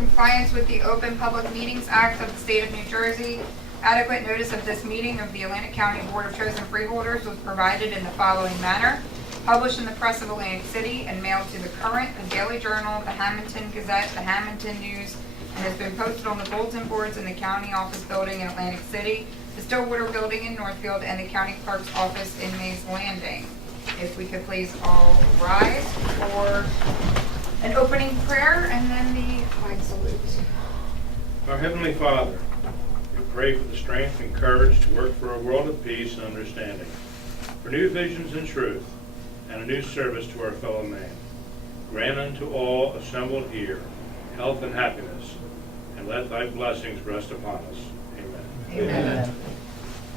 compliance with the Open Public Meetings Act of the State of New Jersey, adequate notice of this meeting of the Atlantic County Board of Chosen Freeholders was provided in the following manner. Published in the Press of Atlantic City and mailed to the Current, the Daily Journal, the Hamilton Gazette, the Hamilton News, and has been posted on the bulletin boards in the County Office Building in Atlantic City, the Stillwater Building in Northfield, and the County Clerk's Office in Mays Landing. If we could please all rise for an opening prayer and then the flag salute. Our Heavenly Father, we pray for the strength and courage to work for a world of peace and understanding, for new visions and truth, and a new service to our fellow man. Grant unto all assembled here health and happiness, and let thy blessings rest upon us. Amen. Amen.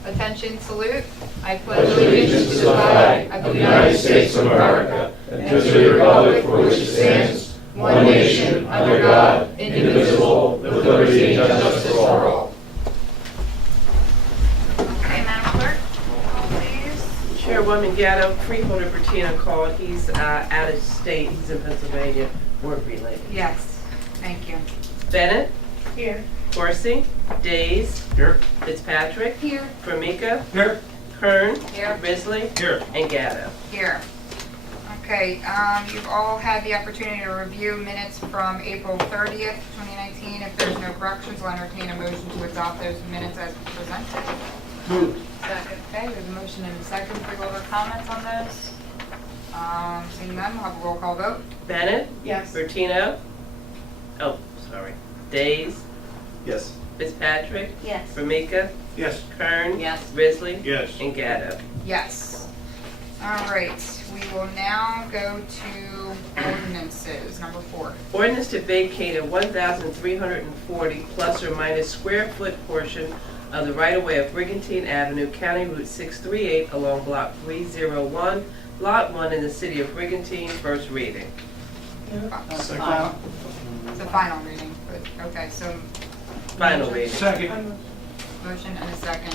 Attention, salute. I pledge allegiance to the flag of the United States of America and to the republic for which it stands, one nation, under God, indivisible, with liberty and justice for all. Okay, Madam Clerk, roll call please. Chairwoman Gatto, Freeholder Bertina called. He's out of state. He's in Pennsylvania, work related. Yes, thank you. Bennett, Here. Corsi, Days, Here. Fitzpatrick, Here. Formica, Here. Kern, Here. Risley, Here. and Gatto. Here. Okay, you've all had the opportunity to review minutes from April 30th, 2019. If there's no corrections, I'll entertain a motion to adopt those minutes as presented. Moved. Second. Okay, we have a motion and a second. Freeholder comments on those? Seeing none, we'll have a roll call vote. Bennett, Yes. Bertino, Days, Yes. Fitzpatrick, Yes. Formica, Yes. Kern, Yes. Risley, Yes. and Gatto. Yes. All right, we will now go to ordinances, number 4. Ordinance to vacate a 1,340 plus or minus square foot portion of the right-of-way of Brigantine Avenue, County Route 638 along Block 301, Lot 1 in the city of Brigantine, first reading. Final. It's a final reading, but, okay, so Final reading. Second. motion and a second.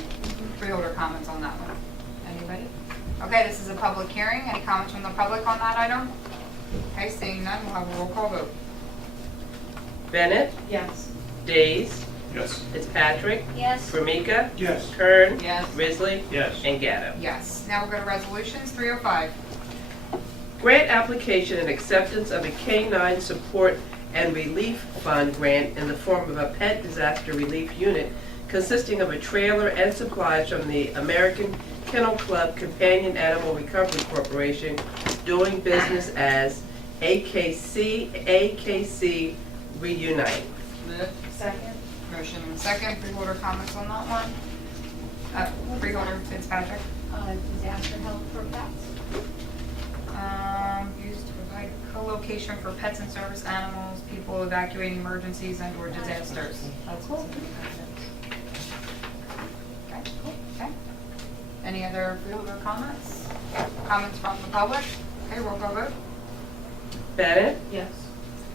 Freeholder comments on that one. Anybody? Okay, this is a public hearing. Any comments from the public on that item? Okay, seeing none, we'll have a roll call vote. Bennett, Yes. Days, Yes. Fitzpatrick, Yes. Formica, Yes. Kern, Yes. Risley, Yes. and Gatto. Yes. Now we'll go to resolutions, 305. Grant application and acceptance of a K-9 Support and Relief Fund grant in the form of a pet disaster relief unit consisting of a trailer and supplies from the American Kennel Club Companion Animal Recovery Corporation, doing business as AKC Reunite. Second. Motion and second. Freeholder comments on that one? Freeholder Fitzpatrick. Disaster help for pets. Used to provide co-location for pets and service animals, people evacuating emergencies and or disasters. That's cool. Okay, cool, okay. Any other freeholder comments? Comments from the public? Okay, roll call vote. Bennett, Yes.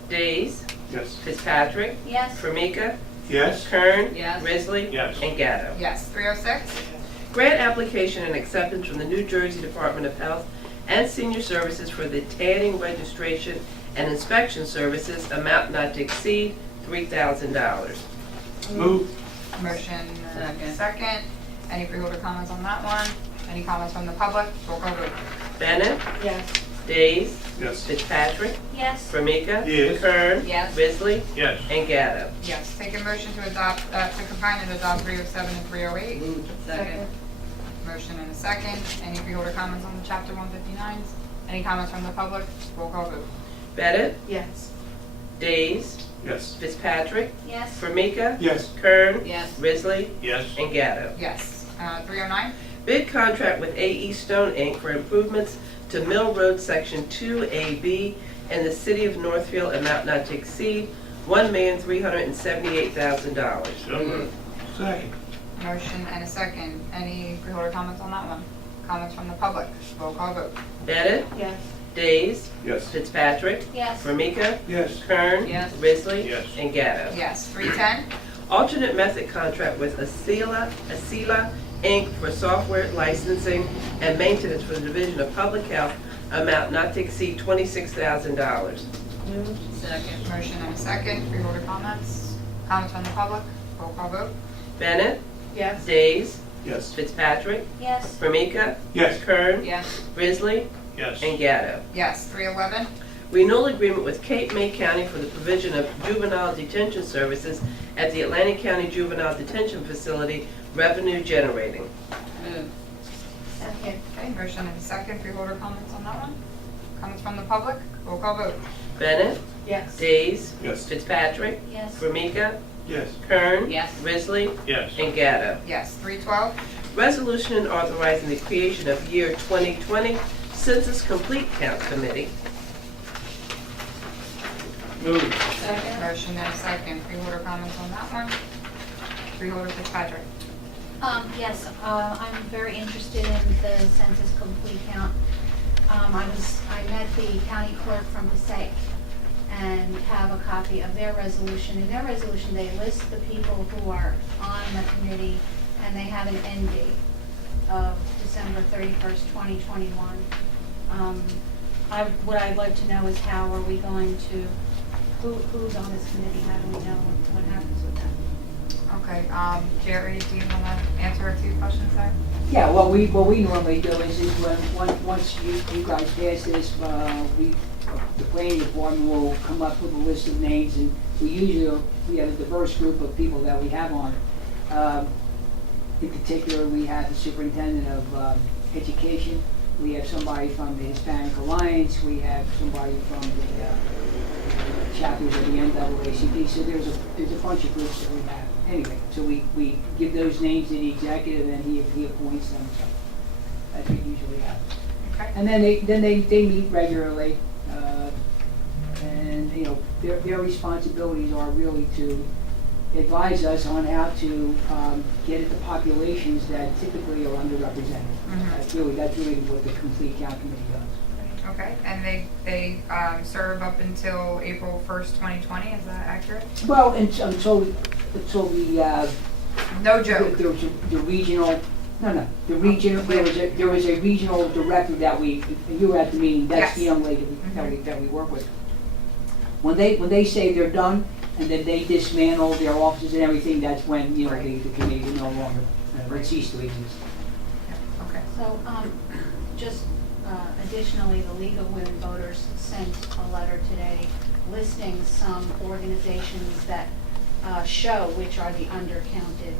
Days, Yes. Fitzpatrick, Yes. Formica, Yes. Kern, Yes. Risley, Yes. and Gatto. Yes, 306. Grant application and acceptance from the New Jersey Department of Health and Senior Services for the tanning registration and inspection services, amount not to exceed $3,000. Move. Motion second. Any freeholder comments on that one? Any comments from the public? Roll call vote. Bennett, Yes. Days, Yes. Fitzpatrick, Yes. Formica, Yes. Kern, Yes. Risley, Yes. and Gatto. Yes. Take a motion to adopt, to combine and adopt 307 and 308. Second. Motion and a second. Any freeholder comments on the chapter 159s? Any comments from the public? Roll call vote. Bennett, Yes. Days, Yes. Fitzpatrick, Yes. Formica, Yes. Kern, Yes. Risley, Yes. and Gatto. Yes. 309. Bid contract with AE Stone Inc. for improvements to Mill Road Section 2AB in the city of Northfield, amount not to exceed $1,378,000. So moved. Second. Motion and a second. Any freeholder comments on that one? Comments from the public? Roll call vote. Bennett, Yes. Days, Yes. Fitzpatrick, Yes. Formica, Yes. Kern, Yes. Risley, Yes. and Gatto. Yes. 310. Alternate method contract with Acela Inc. for software licensing and maintenance for the Division of Public Health, amount not to exceed $26,000. Moved. Second. Motion and a second. Freeholder comments? Comments from the public? Roll call vote. Bennett, Yes. Days, Yes. Fitzpatrick, Yes. Formica, Yes. Kern, Yes. Risley, Yes. and Gatto. Yes. 311. Renewal agreement with Cape May County for the provision of juvenile detention services at the Atlantic County Juvenile Detention Facility, revenue generating. Moved. Second. Okay, motion and a second. Freeholder comments on that one? Comments from the public? Roll call vote. Bennett, Yes. Days, Yes. Fitzpatrick, Yes. Formica, Yes. Kern, Yes. Risley, Yes. and Gatto. Yes. 312. Resolution authorizing the creation of year 2020 Census Complete Count Committee. Move. Second. Motion and a second. Freeholder comments on that one? Freeholder Fitzpatrick. Yes, I'm very interested in the census complete count. I met the county clerk from Passaic and have a copy of their resolution. In their resolution, they list the people who are on the committee, and they have an end date of December 31st, 2021. What I'd like to know is how are we going to, who's on this committee? How do we know what happens with them? Okay, Jerry, do you want to answer a few questions there? Yeah, what we normally do is once you guys pass this, the planning department will come up with a list of names, and we have a diverse group of people that we have on it. In particular, we have the superintendent of education, we have somebody from the Hispanic Alliance, we have somebody from the chapters of the NAACP, so there's a bunch of groups that we have. Anyway, so we give those names to the executive, and he appoints them, so that's what we usually have. Okay. And then they meet regularly, and, you know, their responsibilities are really to advise us on how to get at the populations that typically are underrepresented. Mhm. That's really what the Complete Count Committee does. Okay, and they serve up until April 1st, 2020, is that accurate? Well, until the, No joke. there was the regional, the regional, there was a regional director that you were at the meeting, that's the Yes. young lady that we work with. When they say they're done, and then they dismantle their offices and everything, that's when, you know, Right. the committee will no longer, it ceased to exist. Okay. So, just additionally, the League of Women Voters sent a letter today listing some organizations that show which are the undercounted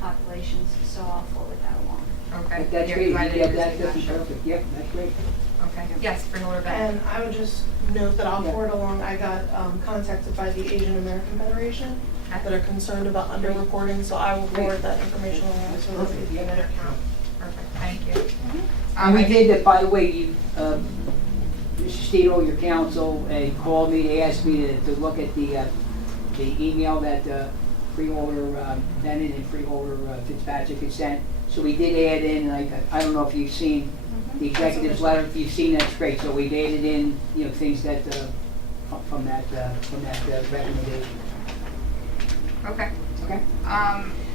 populations, so I'll forward that along. Okay. That's Yeah, great, I didn't yeah, receive that'd that. be perfect, yep, that's great. Okay, yes, Freeholder Bennett. And I would just note that I'll Yeah. forward along, I got contacted by the Asian American Federation Okay. that are concerned about underreporting, so I will forward that information along so that we Perfect, can yeah. get an account. Perfect, thank you. And we I did that, by the way, Mr. Steele, your counsel, called me, they asked me to look at the email that Freeholder Bennett and Freeholder Fitzpatrick had sent. So we did add in, I don't know if you've seen the executive's letter, if you've seen, that's great. So we've added in, you know, things that, from that recommendation. Okay. Okay?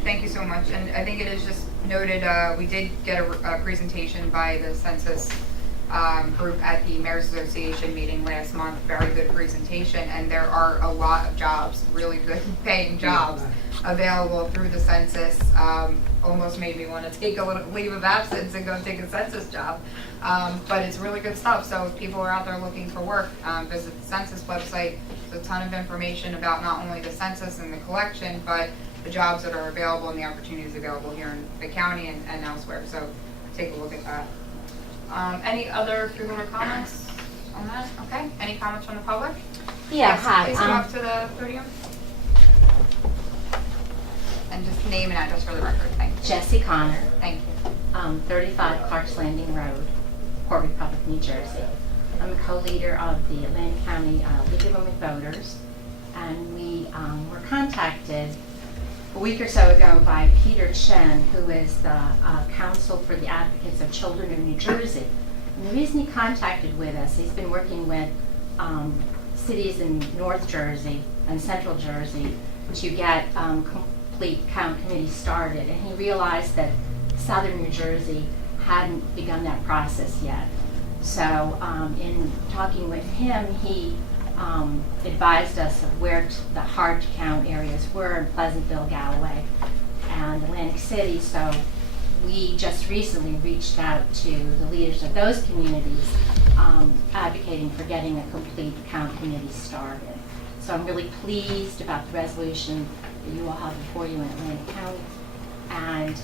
Thank you so much, and I think it is just noted, we did get a presentation by the census group at the Mayor's Association meeting last month, very good presentation, and there are a lot of jobs, really good paying jobs available through the census. Almost made me want to take a little leave of absence and go take a census job, but it's really good stuff, so if people are out there looking for work, visit the census website. There's a ton of information about not only the census and the collection, but the jobs that are available and the opportunities available here in the county and elsewhere, so take a look at that. Any other freeholder comments on that? Okay, any comments from the public? Yeah, Yes, hi. Please come up to the podium. And just name and address for the record, thank you. Jessie Connor, Thank you. 35 Clark's Landing Road, Port Republic, New Jersey. I'm a co-leader of the Atlantic County League of Women Voters, and we were contacted a week or so ago by Peter Chen, who is the counsel for the Advocates of Children in New Jersey. And the reason he contacted with us, he's been working with cities in North Jersey and Central Jersey to get complete count committees started, and he realized that Southern New Jersey hadn't begun that process yet. So in talking with him, he advised us of where the hard to count areas were in Pleasantville, Galloway, and Atlantic City. So we just recently reached out to the leaders of those communities, advocating for getting a complete count committee started. So I'm really pleased about the resolution that you all have before you in Atlantic County. And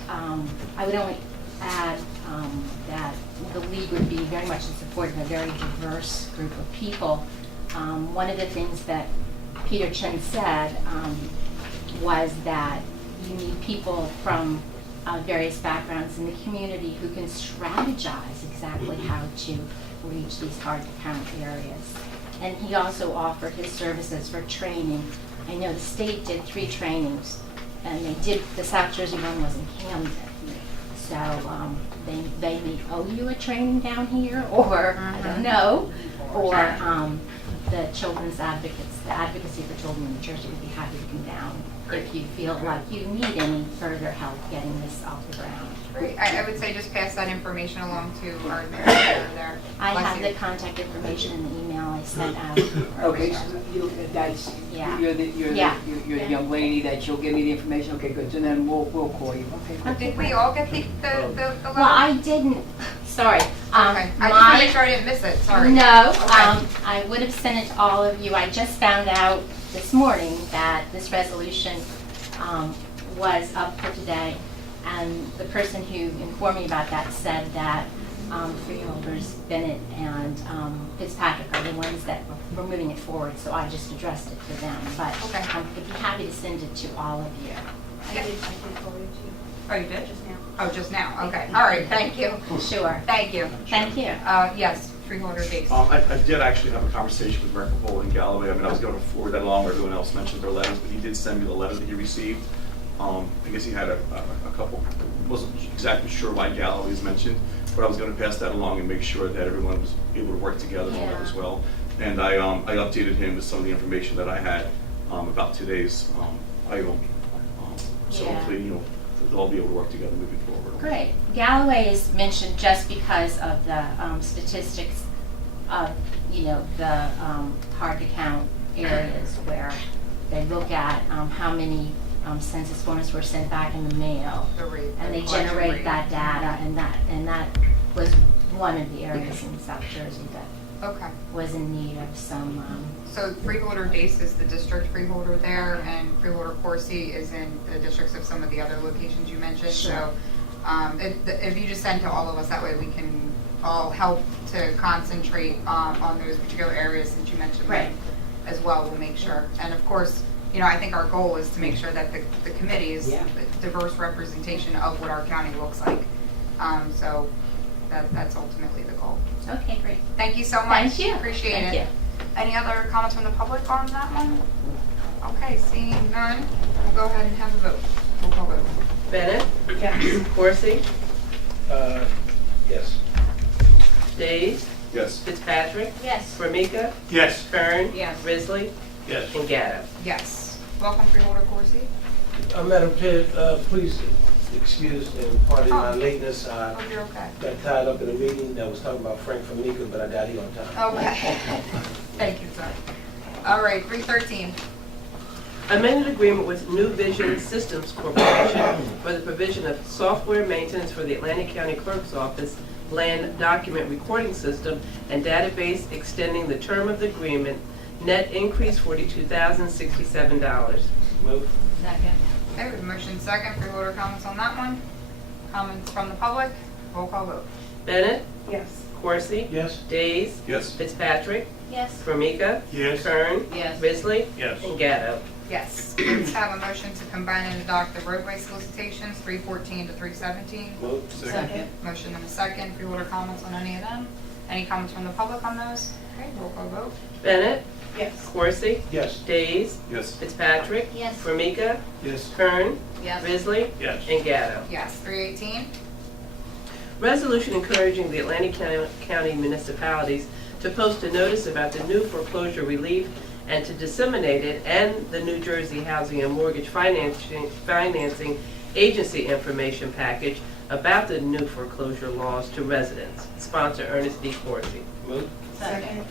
I would only add that the League would be very much in support of a very diverse group of people. One of the things that Peter Chen said was that you need people from various backgrounds in the community who can strategize exactly how to reach these hard-to-count areas. And he also offered his services for training. I know the state did 3 trainings, and they did, the South Jersey one was in Camden. So they may owe you a training down here, or I don't know, or the children's advocates, the Advocacy for Children in New Jersey would be happy to come down if you feel like you need any further help getting this off the ground. Great. I would say just pass that information along to our administrator there. I Bless have you. the contact information in the email I sent out. Okay, so that's, Yeah. you're the Yeah. young lady that you'll give me the information, okay, good, so then we'll call you, okay. Did we all get the letter? Well, I didn't, sorry. Okay. I just want to make sure I didn't miss it, sorry. No, Okay. I would have sent it to all of you. I just found out this morning that this resolution was up for today, and the person who informed me about that said that Freeholders, Bennett, and Fitzpatrick are the ones that were moving it forward, so I just addressed it to them. But Okay. I would be happy to send it to all of you. I did forward it to you Oh, you did? just now. Oh, just now, okay. All right, thank you. Sure. Thank you. Thank you. Yes, Freeholder Days. I did actually have a conversation with Merkel in Galloway. I mean, I was going to forward that along, where everyone else mentioned their letters, but he did send me the letter that he received. I guess he had a couple, wasn't exactly sure why Galloway is mentioned, but I was going to pass that along and make sure that everyone was able to work together on that Yeah. as well. And I updated him with some of the information that I had about today's item. So Yeah. hopefully, they'll all be able to work together moving forward. Great. Galloway is mentioned just because of the statistics of, the hard-to-count areas where they look at how many census forms were sent back in the mail, The rate, and they the collection generate rate. that data, and that was one of the areas in South Jersey that Okay. was in need of some. So Freeholder Dace is the district freeholder there, and Freeholder Corsi is in the districts of some of the other locations you mentioned. Sure. So if you just send to all of us, that way we can all help to concentrate on those particular areas that you mentioned. Right. As well, we'll make sure. And of course, I think our goal is to make sure that the committee is Yeah. a diverse representation of what our county looks like. So that's ultimately the goal. Okay, great. Thank you so much. Thank you. Appreciate Thank it. you. Any other comments from the public on that one? Okay, seeing none, we'll go ahead and have a vote. Roll call vote. Bennett? Yes. Corsi? Yes. Days? Yes. Fitzpatrick? Yes. Formica? Yes. Kern? Yes. Risley? Yes. And Gatto. Yes. Welcome, Freeholder Corsi. Madam Chair, please excuse and pardon my Oh. lateness. I Hope you're okay. got tied up in a meeting that was talking about Frank Formica, but I got here on time. Okay. Thank you, sir. All right, 313. Amended agreement with New Vision Systems Corporation for the provision of software maintenance for the Atlantic County Clerk's Office land document recording system and database, extending the term of the agreement. Net increase $42,067. Move. Second. Okay, we have a motion second. Freeholder comments on that one? Comments from the public? Roll call vote. Bennett? Yes. Corsi? Yes. Days? Yes. Fitzpatrick? Yes. Formica? Yes. Kern? Yes. Risley? Yes. And Gatto. Yes. Let's have a motion to combine and adopt the roadway solicitations, 314 to 317. Move. Second. Motion and a second. Freeholder comments on any of them? Any comments from the public on those? Okay, roll call vote. Bennett? Yes. Corsi? Yes. Days? Yes. Fitzpatrick? Yes. Formica? Yes. Kern? Yes. Risley? Yes. And Gatto. Yes. 318. Resolution encouraging the Atlantic County municipalities to post a notice about the new foreclosure relief and to disseminate it and the New Jersey Housing and Mortgage Financing Agency information package about the new foreclosure laws to residents. Sponsor Ernest D. Corsi. Move. Second.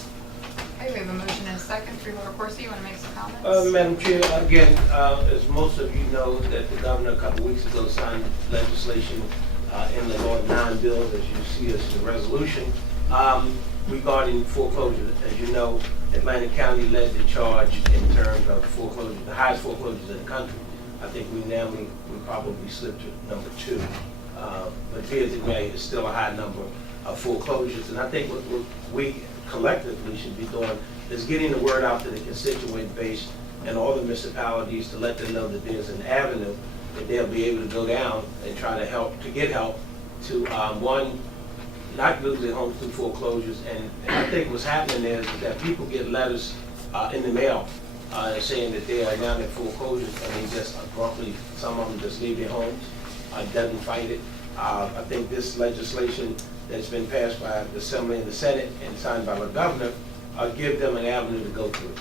Okay, we have a motion and a second. Freeholder Corsi, you want to make some comments? Madam Chair, again, as most of you know, that the governor a couple weeks ago signed legislation in the law 9 bills, as you see as the resolution, regarding foreclosure. As you know, Atlantic County led the charge in terms of foreclosure, the highest foreclosures in the country. I think we probably slipped to number 2. But be as it may, it's still a high number of foreclosures. And I think what we collectively should be doing is getting the word out to the constituent base and all the municipalities to let them know that there's an avenue that they'll be able to go down and try to get help to, one, not lose their homes through foreclosures. And I think what's happening is that people get letters in the mail saying that they are down at foreclosures, and they just abruptly, some of them just leave their homes, doesn't fight it. I think this legislation that's been passed by the Assembly and the Senate and signed by the governor give them an avenue to go through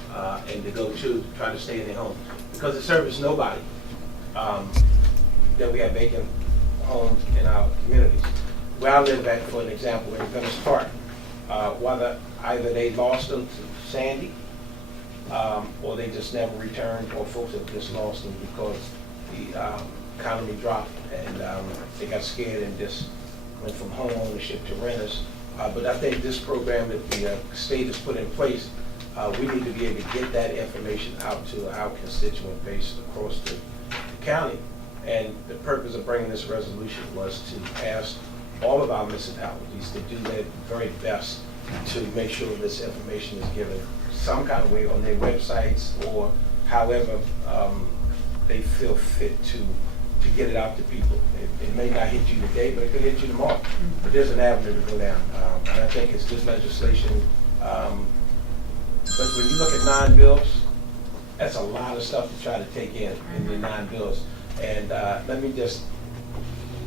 and to try to stay in their homes, because it serves nobody that we have vacant homes in our communities. Where I live at, for an example, in Venice Park, whether either they lost them to Sandy or they just never returned, or folks have just lost them because the economy dropped and they got scared and just went from home ownership to renters. But I think this program that the state has put in place, we need to be able to get that information out to our constituent base across the county. And the purpose of bringing this resolution was to ask all of our municipalities to do their very best to make sure this information is given some kind of way on their websites, or however they feel fit to get it out to people. It may not hit you today, but it could hit you tomorrow. But there's an avenue to go down. And I think it's good legislation. But when you look at 9 bills, that's a lot of stuff to try to take in the 9 bills. And let me just,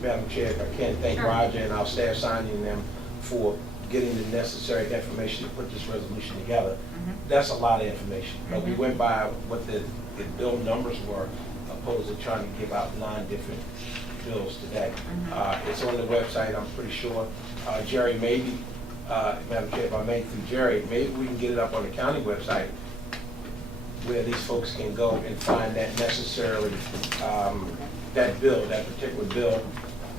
Madam Chair, if I can, thank Roger and our staff signing them for getting the necessary information to put this resolution together. That's a lot of information. But we went by what the bill numbers were, opposed to trying to give out 9 different bills today. It's on the website, I'm pretty sure. Jerry, maybe, Madam Chair, if I may, through Jerry, maybe we can get it up on the county website where these folks can go and find that necessarily, that bill, that particular bill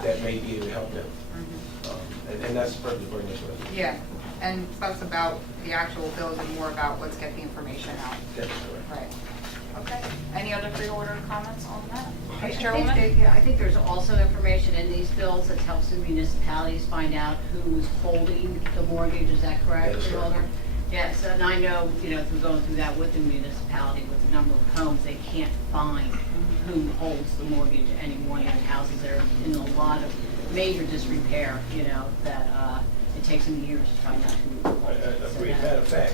that may be able to help them. And that's the purpose of bringing this resolution. Yeah, and less about the actual bills and more about let's get the information out. That's correct. Right. Okay. Any other freeholder comments on that? I Vice think Chairwoman? I think there's also information in these bills that helps the municipalities find out who's holding the mortgage. Is that correct, That is correct. Freeholder? Yes, and I know, through going through that with the municipality, with the number of homes, they can't find who holds the mortgage anymore. And houses that are in a lot of major disrepair, that it takes them years to find out who holds it. I So agree. that- Matter of fact,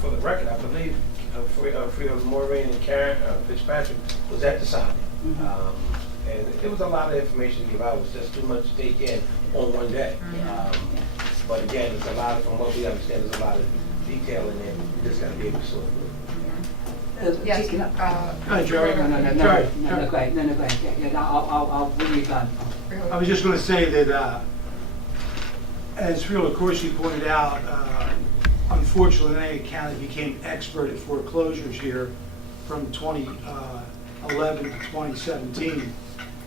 for the record, I believe Freeholder Maureen and Karen Fitzpatrick was at the signing. And it was a lot of information to give out. It was just too much to take in on one day. But again, it's a lot of, from what we understand, there's a lot of detail in there. We just got to be able to sort through it. Yes. Jerry. No, Jerry. go ahead. No, go ahead. Yeah, I'll bring you done. I was just going to say that, as Freeholder Corsi pointed out, unfortunately, Atlantic County became expert at foreclosures here from 2011 to 2017.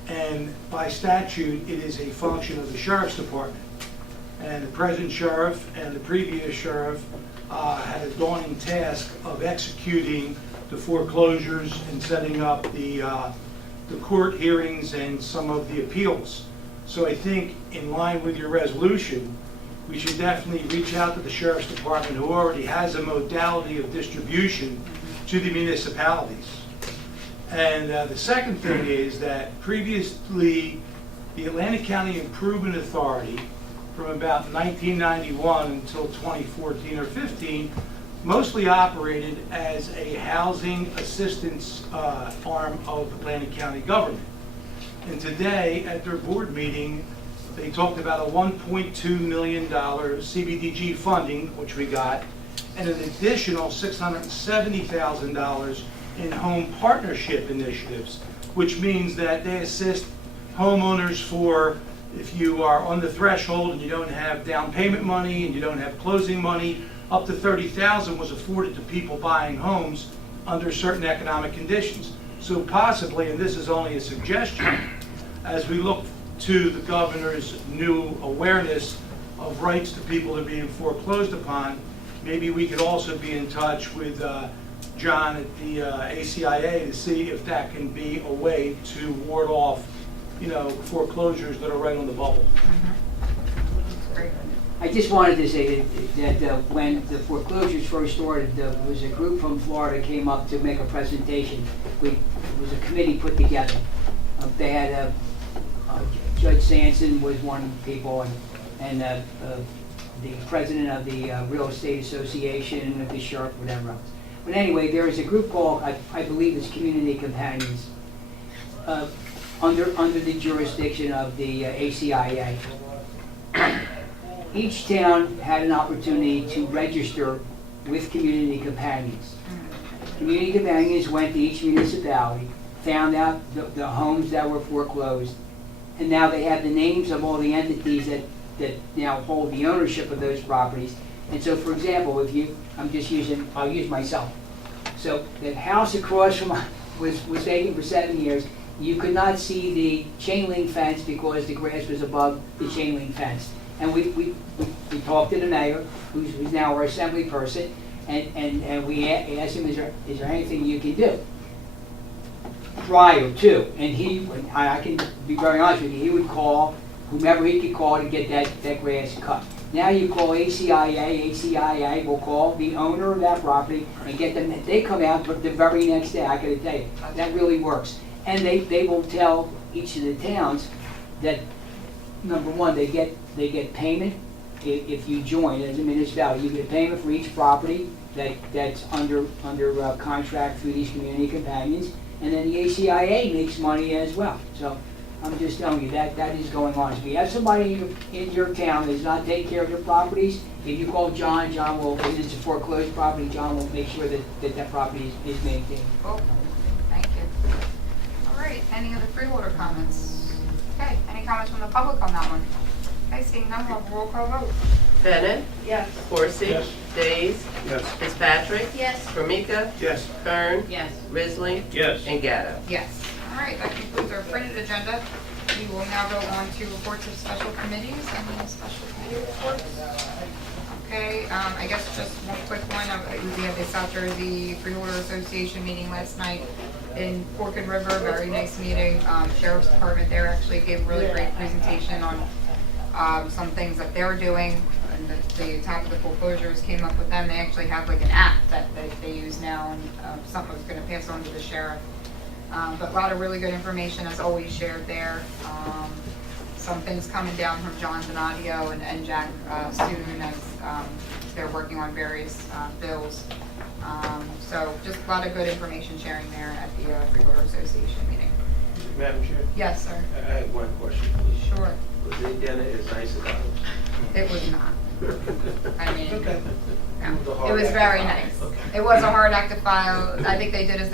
And by statute, it is a function of the Sheriff's Department. And the present sheriff and the previous sheriff had a daunting task of executing the foreclosures and setting up the court hearings and some of the appeals. So I think, in line with your resolution, we should definitely reach out to the Sheriff's Department, who already has a modality of distribution to the municipalities. And the second thing is that previously, the Atlantic County Improvement Authority, from about 1991 until 2014 or 15, mostly operated as a housing assistance arm of Atlantic County government. And today, at their board meeting, they talked about a $1.2 million CBDG funding, which we got, and an additional $670,000 in home partnership initiatives, which means that they assist homeowners for, if you are on the threshold and you don't have down payment money and you don't have closing money, up to $30,000 was afforded to people buying homes under certain economic conditions. So possibly, and this is only a suggestion, as we look to the governor's new awareness of rights to people that are being foreclosed upon, maybe we could also be in touch with John at the ACIA to see if that can be a way to ward off, foreclosures that are right on the bubble. Great. I just wanted to say that when the foreclosures first started, there was a group from Florida came up to make a presentation. It was a committee put together. They had Judge Sanson was one of the people, and the president of the Real Estate Association, of the sheriff, whatever else. But anyway, there is a group called, I believe it's Community Companions, under the jurisdiction of the ACIA. Each town had an opportunity to register with Community Companions. Community Companions went to each municipality, found out the homes that were foreclosed, and now they have the names of all the entities that now hold the ownership of those properties. And so, for example, I'll use myself. So the house across from was vacant for 7 years. You could not see the chain link fence because the grass was above the chain link fence. And we talked to the mayor, who's now our assembly person, and we asked him, is there anything you can do? Prior to, and I can be very honest with you, he would call whomever he could call to get that grass cut. Now you call ACIA will call the owner of that property and get them, they come out the very next day. I gotta tell you, that really works. And they will tell each of the towns that, number one, they get payment if you join as a municipality. You get payment for each property that's under contract through these community companions, and then the ACIA makes money as well. So I'm just telling you that is going on. If you have somebody in your town that's not taking care of their properties, if you call John will, if it's a foreclosed property, John will make sure that property is maintained. Cool. Thank you. All right, any other freeholder comments? Okay, any comments from the public on that one? Okay, seeing none, we'll have a roll call vote. Bennett? Yes. Corsi? Yes. Days? Yes. Fitzpatrick? Yes. Formica? Yes. Kern? Yes. Risley? Yes. And Gatto. Yes. All right, that concludes our printed agenda. We will now go on to reports of special committees. Any special committee reports? Okay, I guess just one quick one. We had the South Jersey Freeholder Association meeting last night in Forked River. Very nice meeting. Sheriff's Department there actually gave a really great presentation on some things that they're doing. And the top of the foreclosures came up with them. They actually have like an app that they use now, and something was going to pass on to the sheriff. But a lot of really good information as always shared there. Some things coming down from John Donadio and Jack Student as they're working on various bills. So just a lot of good information sharing there at the Freeholder Association meeting. Madam Chair, Yes, sir. I had one question, please. Sure. Was the dinner as nice as ours? It was not. I mean, Okay. no. It was very nice. Okay. It was a hard act to file. I think they did as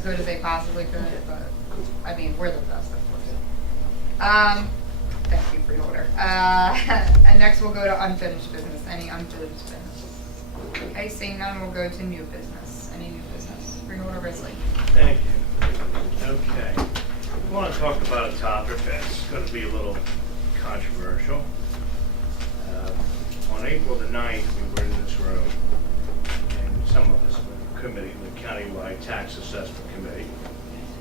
good as they possibly could, but I mean, we're the best, of course. Thank you, Freeholder. And next we'll go to unfinished business. Any unfinished business? Okay, seeing none, we'll go to new business. Any new business? Freeholder Risley. Thank you. Okay. I want to talk about a topic that's going to be a little controversial. On April the 9th, we were in this room, and some of us were in the committee, the countywide tax assessment committee.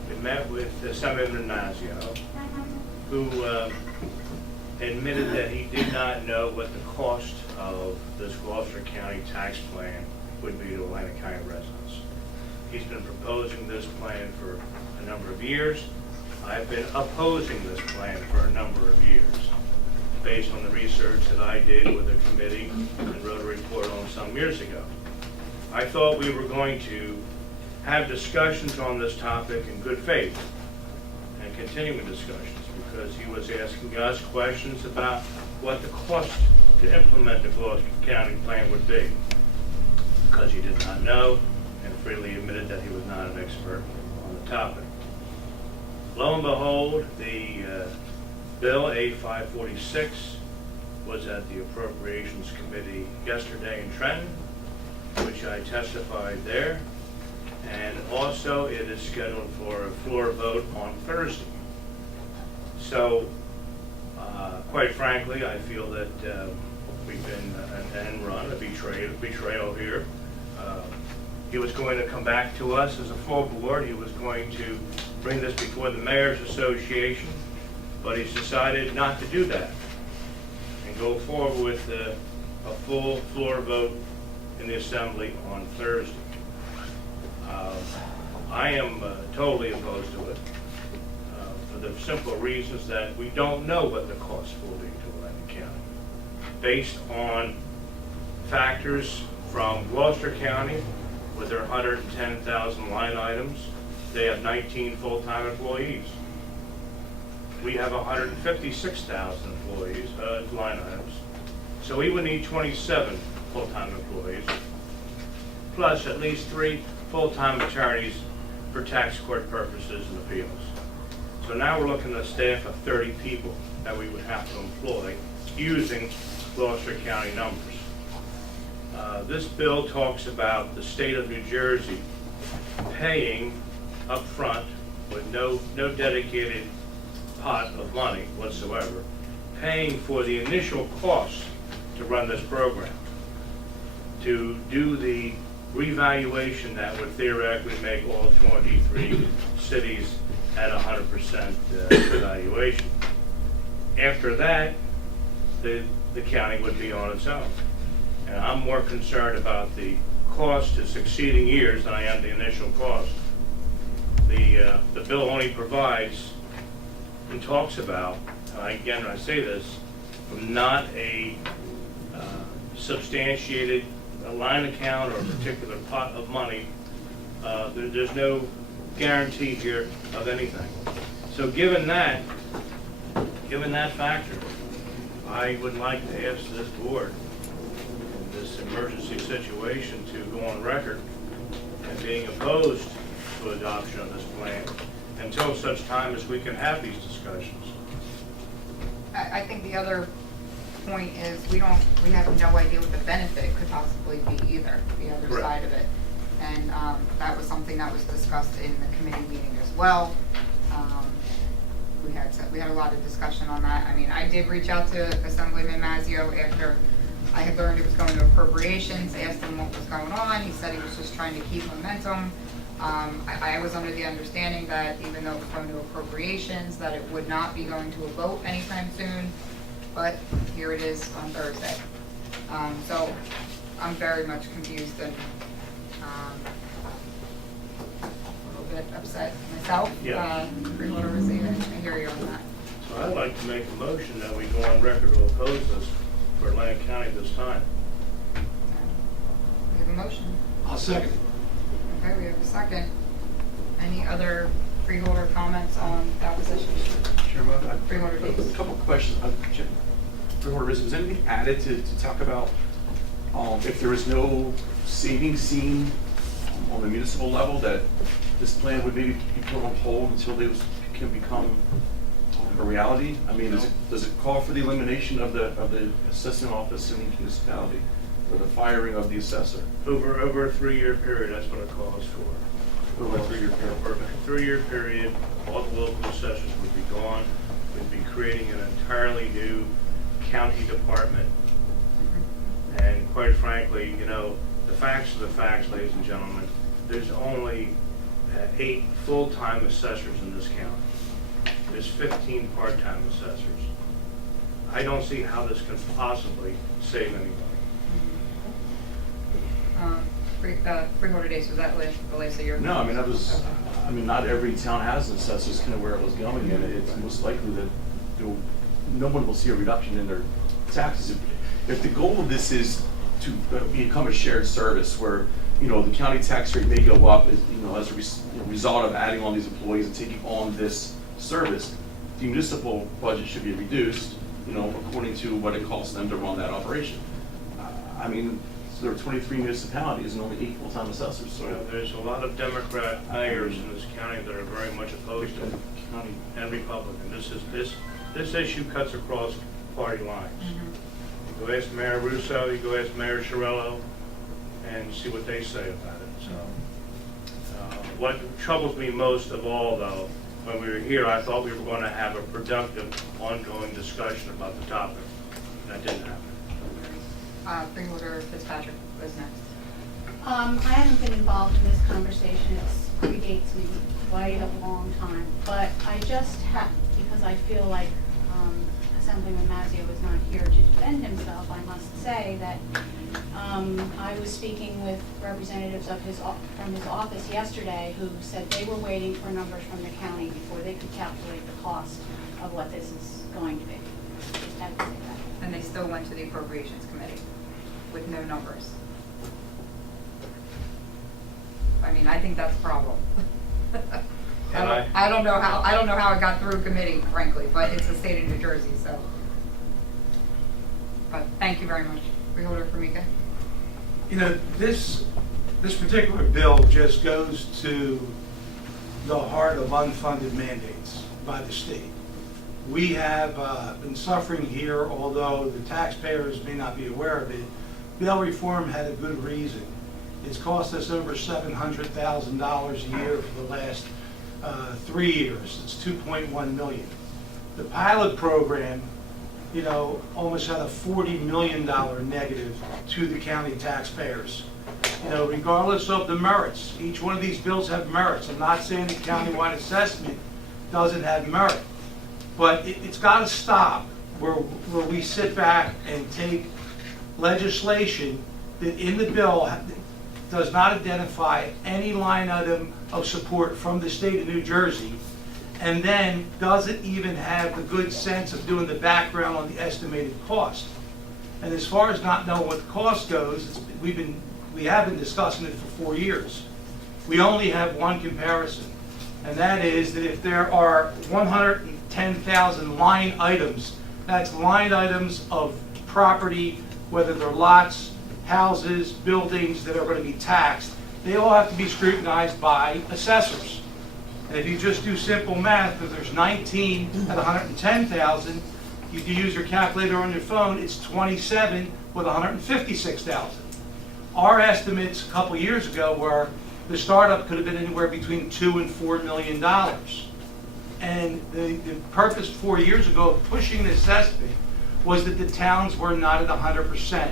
We met with Senator Nazio, who admitted that he did not know what the cost of this Gloucester County tax plan would be to Atlantic County residents. He's been proposing this plan for a number of years. I've been opposing this plan for a number of years, based on the research that I did with a committee and wrote a report on some years ago. I thought we were going to have discussions on this topic in good faith and continuing discussions, because he was asking us questions about what the cost to implement the Gloucester County plan would be, because he did not know and freely admitted that he was not an expert on the topic. Lo and behold, the Bill A546 was at the Appropriations Committee yesterday in Trenton, which I testified there. And also, it is scheduled for a floor vote on Thursday. So, quite frankly, I feel that we've been an end run, a betrayal here. He was going to come back to us as a full board. He was going to bring this before the Mayor's Association, but he's decided not to do that and go forward with a full floor vote in the Assembly on Thursday. I am totally opposed to it for the simple reasons that we don't know what the cost will be to Atlantic County. Based on factors from Gloucester County with their 110,000 line items, they have 19 full-time employees. We have 156,000 employees, line items. So we would need 27 full-time employees, plus at least 3 full-time attorneys for tax court purposes and appeals. So now we're looking at a staff of 30 people that we would have to employ using Gloucester County numbers. This bill talks about the state of New Jersey paying up front with no dedicated pot of money whatsoever, paying for the initial costs to run this program, to do the revaluation that would theoretically make all 23 cities at 100% evaluation. After that, the county would be on its own. And I'm more concerned about the cost to succeeding years than I am the initial cost. The bill only provides and talks about, again, I say this, not a substantiated line account or a particular pot of money. There's no guarantee here of anything. So given that factor, I would like to ask this board in this emergency situation to go on record as being opposed to adoption of this plan until such time as we can have these discussions. I think the other point is we have no idea what the benefit could possibly be either, the other Correct. side of it. And that was something that was discussed in the committee meeting as well. We had a lot of discussion on that. I mean, I did reach out to Assemblyman Mazzio after I had learned it was going to appropriations, asked him what was going on. He said he was just trying to keep momentum. I was under the understanding that even though it was going to appropriations, that it would not be going to a vote anytime soon, but here it is on Thursday. So I'm very much confused and a little bit upset myself. Yeah. Freeholder Meeting, I hear you on that. So I'd like to make a motion that we go on record to oppose this for Atlantic County this time. We have a motion. I'll second. Okay, we have a second. Any other freeholder comments on the opposition? Chairman, Freeholder a Davis. couple of questions. Freeholder, was anything added to talk about if there is no savings seen on the municipal level, that this plan would maybe be put on hold until they can become a reality? I mean, does it call for the elimination of the assessment office in each municipality, or the firing of the assessor? Over a 3-year period, that's what it calls for. Over a 3-year period. For a 3-year period, all the local assessors would be gone. We'd be creating an entirely new county department. And quite frankly, you know, the facts are the facts, ladies and gentlemen. There's only 8 full-time assessors in this county. There's 15 part-time assessors. I don't see how this can possibly save any money. Freeholder Days, was that the last of your? No, I mean, Okay. not every town has an assessor, is kind of where it was going, and it's most likely that no one will see a reduction in their taxes. If the goal of this is to become a shared service where, you know, the county tax rate may go up as, you know, as a result of adding all these employees and taking on this service, the municipal budget should be reduced, you know, according to what it costs them to run that operation. I mean, so there are 23 municipalities and only 8 full-time assessors, so. There's a lot of Democrat mayors in this county that are very much opposed to it, County. and Republican. This issue cuts across party lines. Mhm. You go ask Mayor Russo, you go ask Mayor Chiarello, and see what they say about it. So, what troubles me most of all, though, when we were here, I thought we were going to have a productive, ongoing discussion about the topic. That didn't happen. Freeholder Fitzpatrick was next. I haven't been involved in this conversation, it predates me quite a long time, but I just have, because I feel like Assemblyman Mazzio was not here to defend himself, I must say that I was speaking with representatives of from his office yesterday who said they were waiting for numbers from the county before they could calculate the cost of what this is going to be. Just had to say that. And they still went to the Appropriations Committee with no numbers. I mean, I think that's a problem. I don't know how it got through committee, frankly, but it's the state of New Jersey, so. But thank you very much. Freeholder Formica. You know, this particular bill just goes to the heart of unfunded mandates by the state. We have been suffering here, although the taxpayers may not be aware of it. Bill reform had a good reason. It's cost us over $700,000 a year for the last 3 years. It's $2.1 million. The pilot program, you know, almost had a $40 million negative to the county taxpayers. You know, regardless of the merits, each one of these bills have merits. I'm not saying the countywide assessment doesn't have merit, but it's got to stop where we sit back and take legislation that in the bill does not identify any line item of support from the state of New Jersey, and then doesn't even have the good sense of doing the background on the estimated cost. And as far as not knowing what the cost goes, we have been discussing it for 4 years. We only have one comparison, and that is that if there are 110,000 line items, that's line items of property, whether they're lots, houses, buildings that are going to be taxed, they all have to be scrutinized by assessors. And if you just do simple math, if there's 19 at 110,000, you can use your calculator on your phone, it's 27 with 156,000. Our estimates a couple years ago were the startup could have been anywhere between $2 and $4 million. And the purpose 4 years ago of pushing this estimate was that the towns were not at 100%.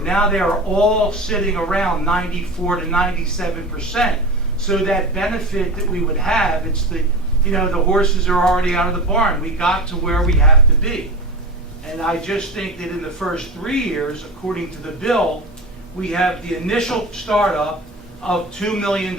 Now they are all sitting around 94 to 97%. So that benefit that we would have, it's the, you know, the horses are already out of the barn. We got to where we have to be. And I just think that in the first 3 years, according to the bill, we have the initial startup of $2 million.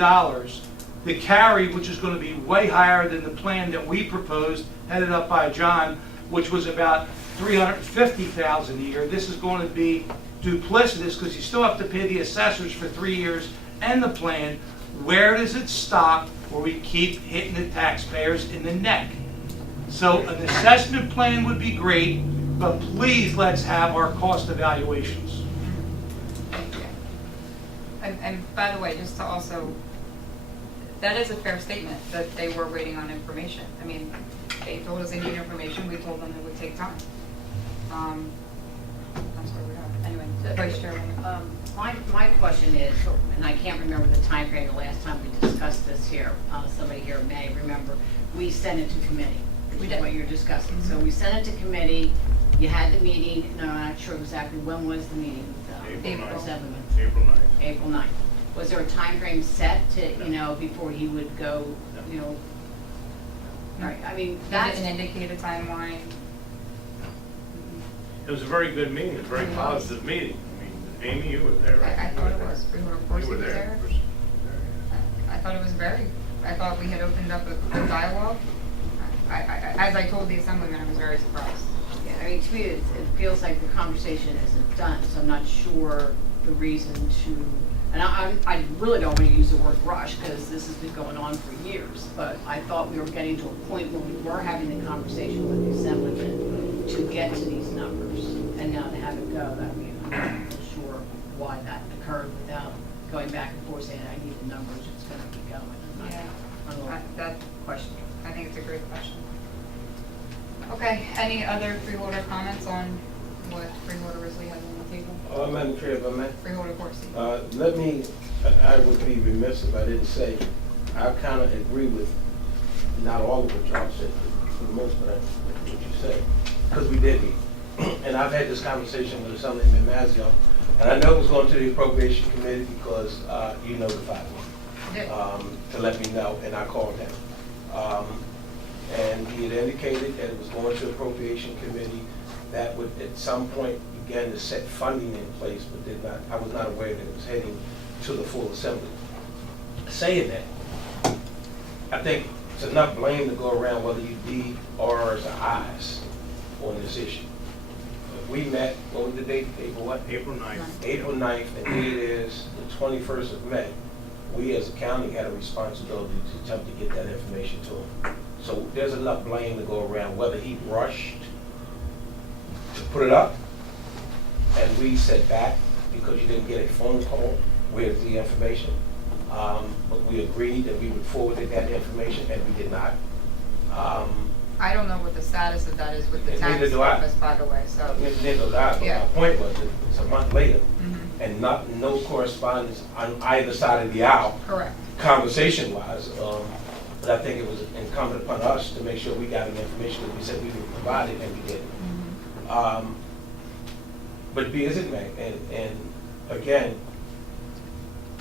The carry, which is going to be way higher than the plan that we proposed, headed up by John, which was about $350,000 a year. This is going to be duplicitous because you still have to pay the assessors for 3 years and the plan. Where does it stop where we keep hitting the taxpayers in the neck? So an assessment plan would be great, but please let's have our cost evaluations. Thank you. And by the way, just to also, that is a fair statement that they were waiting on information. I mean, they told us they need information, we told them it would take time. That's where we are. Anyway, Vice Chairwoman. My question is, and I can't remember the time frame the last time we discussed this here, somebody here may remember, we sent it to committee. We Which did. is what you're discussing. So we sent it to committee, you had the meeting, no, I'm not sure exactly when was the meeting? April 9th. 7th. April 9th. April 9th. Was there a time frame set to, you know, before he would go, you know? Right, I mean, That's that's, an indicated timeline. It was a very good meeting, a very positive meeting. I mean, Amy, you were there, right? I thought it was. Freeholder You Corsi were was there. there. I thought it was I thought we had opened up a dialogue. As I told the Assemblyman, I was very surprised. yeah, I mean, to me, it feels like the conversation isn't done, so I'm not sure the reason to, and I really don't want to use the word rush, because this has been going on for years, but I thought we were getting to a point where we were having the conversation with the Assemblyman to get to these numbers, and now to have it go, I mean, I'm not sure why that occurred without going back and forth saying, I need the numbers, it's gonna keep going. I'm not- Yeah. I don't know. That question, I think it's a great question. Okay, any other freeholder comments on what Freeholder Risley has on the table? Madam Chair, if I may. Freeholder Corsi. Let me, I would be remiss if I didn't say, I kind of agree with not all of what y'all said, but for the most part, what you said, because we did meet. And I've had this conversation with Assemblyman Mazzio, and I know it was going to the Appropriation Committee because you notified me to let me know, and I called him. And he had indicated that it was going to the Appropriation Committee that would at some point begin to set funding in place, but did not, I was not aware that it was heading to the full assembly. Saying that, I think it's enough blame to go around whether you D, R's, or I's on this issue. We met, what was the date? April what? April 9th. April 9th, and here it is, the 21st of May. We as a county had a responsibility to attempt to get that information to him. So there's enough blame to go around whether he rushed to put it up, and we sat back because you didn't get a phone call, where's the information? But we agreed that we would forward that information, and we did not. I don't know what the status of that is with the Neither tax do I. office, by the way, so. Neither did I, but Yeah. my point was that it's a month later, Mhm. and no correspondence on either side of the aisle, Correct. conversation-wise. But I think it was incumbent upon us to make sure we got the information that we said we would provide it, and we didn't. But be as it may, and again,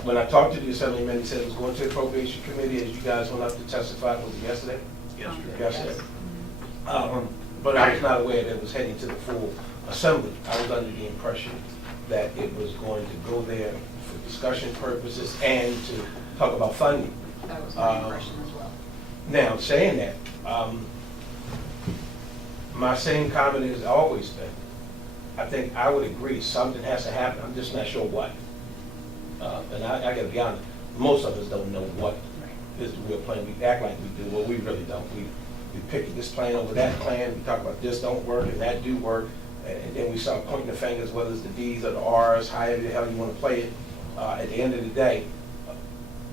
when I talked to the Assemblyman, he said it was going to the Appropriation Committee, as you guys went up to testify, was it yesterday? Yesterday. But I was not aware that it was heading to the full assembly. I was under the impression that it was going to go there for discussion purposes and to talk about funding. That was my impression as well. Now, saying that, my same comment has always been, I think I would agree, something has to happen, I'm just not sure what. And I gotta be honest, most of us don't know what is the real plan. We act like we do, well, we really don't. We pick this plan over that plan, we talk about this don't work and that do work, and then we start pointing the fingers, whether it's the D's or the R's, however the hell you wanna play it. At the end of the day,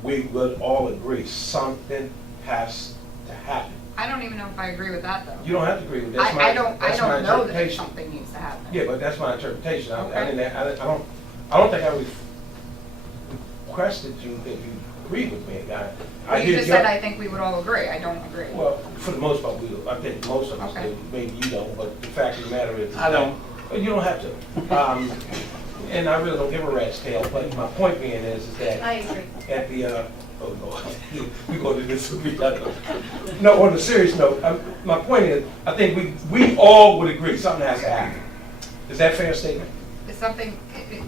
we would all agree, something has to happen. I don't even know if I agree with that, though. You don't have to agree with that. I don't know that interpretation. something needs to happen. Yeah, but that's my interpretation. I Okay. don't think I requested you that you agree with me. Well, you just said I think we would all agree. I don't agree. Well, for the most part, we do. I think most of us Okay. do. Maybe you don't, but the fact of the matter is. I don't. But you don't have to. And I really don't give a rat's tail, but my point being is that I agree. at the, oh no, we go to this, no, on a serious note, my point is, I think we all would agree something has to happen. Is that a fair statement? Is something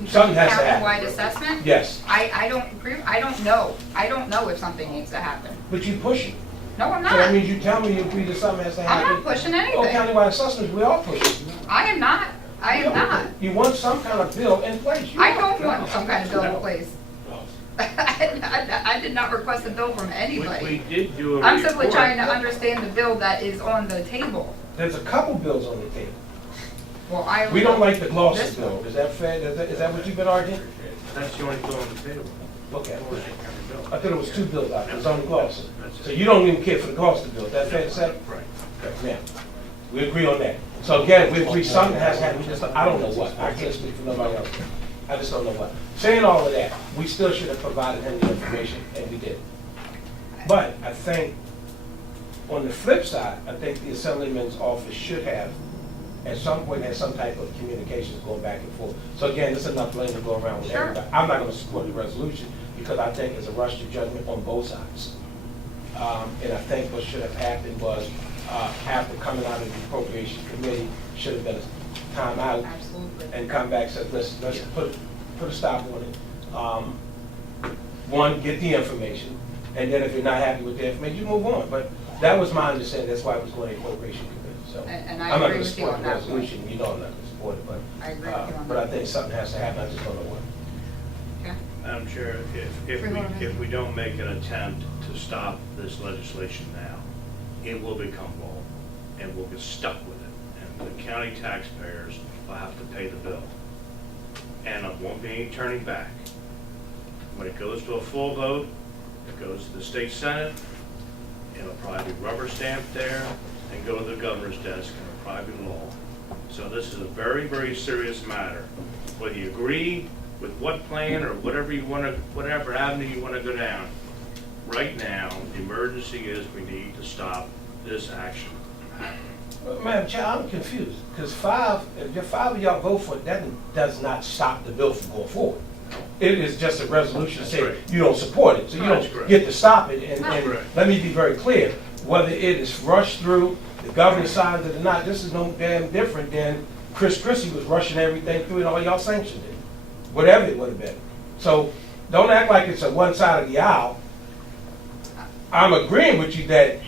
Something has to happen. countywide assessment? Yes, I don't agree. I don't know. I don't know if something needs to happen. but you push it. No, I'm So that not. means you tell me you agree that something has to I'm happen. not pushing Oh, anything. countywide assessments, we all push it. I am not. I am not. You want some kind of bill in place. I don't want some kind of bill in place. I did not request a bill from We anybody. did do a I'm simply report. trying to understand the bill that is on the table. There's a couple bills on the table. Well, I. We don't like the Gloucester This bill. Is that fair? Is that what you've been arguing? That's the only bill on the table. Look at it. Only bill. I thought it was two bills out there. It's on the Gloucester. So you don't even care for the Gloucester bill. Is that fair to say? Right. Okay, now, we agree on that. So again, we agree something has to happen. I don't know what. I can't speak for nobody else. I just don't know what. Saying all of that, we still should have provided him the information, and we did. But I think, on the flip side, I think the Assemblyman's office should have, at some point, had some type of communications going back and forth. So again, there's enough blame to go around with Sure. everybody. I'm not gonna support the resolution, because I think it's a rush to judgment on both sides. And I think what should have happened was, after coming out of the Appropriation Committee, should have been a timeout Absolutely. and come back and said, let's put a stop on it. One, get the information, and then if you're not happy with the information, you move on. But that was my understanding, that's why it was going to the Appropriation Committee, so. And I I'm not agree gonna with you support on the that point. resolution, you know I'm not gonna support it, but. I agree with you on But I that. think something has to happen, I just don't know what. Okay. Madam Chair, if we don't make an attempt to stop this legislation now, it will become law, and we'll get stuck with it, and the county taxpayers will have to pay the bill. And it won't be any turning back. When it goes to a full vote, it goes to the state senate, It'll probably be rubber stamped there and go to the governor's desk in a private law. So this is a very, very serious matter. Whether you agree with what plan or whatever you want to, whatever avenue you want to go down, right now, the emergency is we need to stop this action. Madam Chair, I'm confused, because if your 5 of y'all vote for it, that does not stop the bill from going forward. It is just a resolution saying That's you don't support it, so you That's don't correct. get to stop it. And correct. let me be very clear, whether it is rushed through, the governor signs it or not, this is no damn different than Chris Christie was rushing everything through and all y'all sanctioned it, whatever it would have been. So don't act like it's a one side of the aisle. I'm agreeing with you that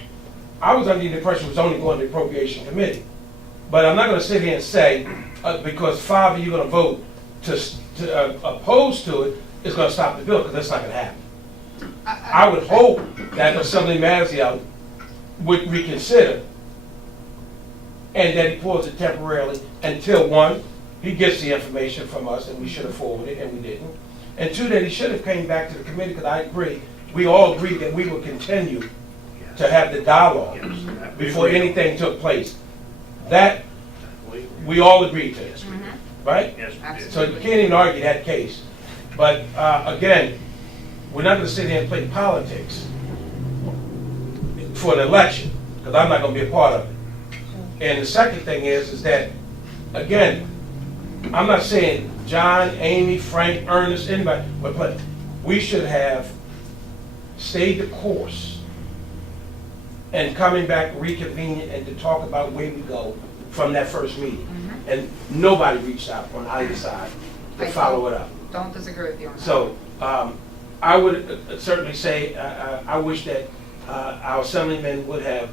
I was under the impression it was only going to the appropriation committee. But I'm not going to sit here and say, because 5 of you are going to vote to oppose to it, it's going to stop the bill, because that's not going to happen. I would hope that Assemblyman Mazzio would reconsider and that he pulls it temporarily until, 1, he gets the information from us and we should have forwarded and we didn't. And 2, that he should have came back to the committee, because I agree, we all agreed that we would continue to have the dialogue Yes. before anything took place. That we all agreed to, Yes, we did. right? Yes, we did. So you can't even argue that case. But again, we're not going to sit here and play politics for an election, because I'm not going to be a part of it. And the second thing is that, again, I'm not saying John, Amy, Frank, Ernest, anybody, but we should have stayed the course and coming back, reconvening, and to talk about where we go from that first meeting. And nobody reached out on either side to follow it up. Don't disagree with you on that. So I would certainly say I wish that our assemblyman would have,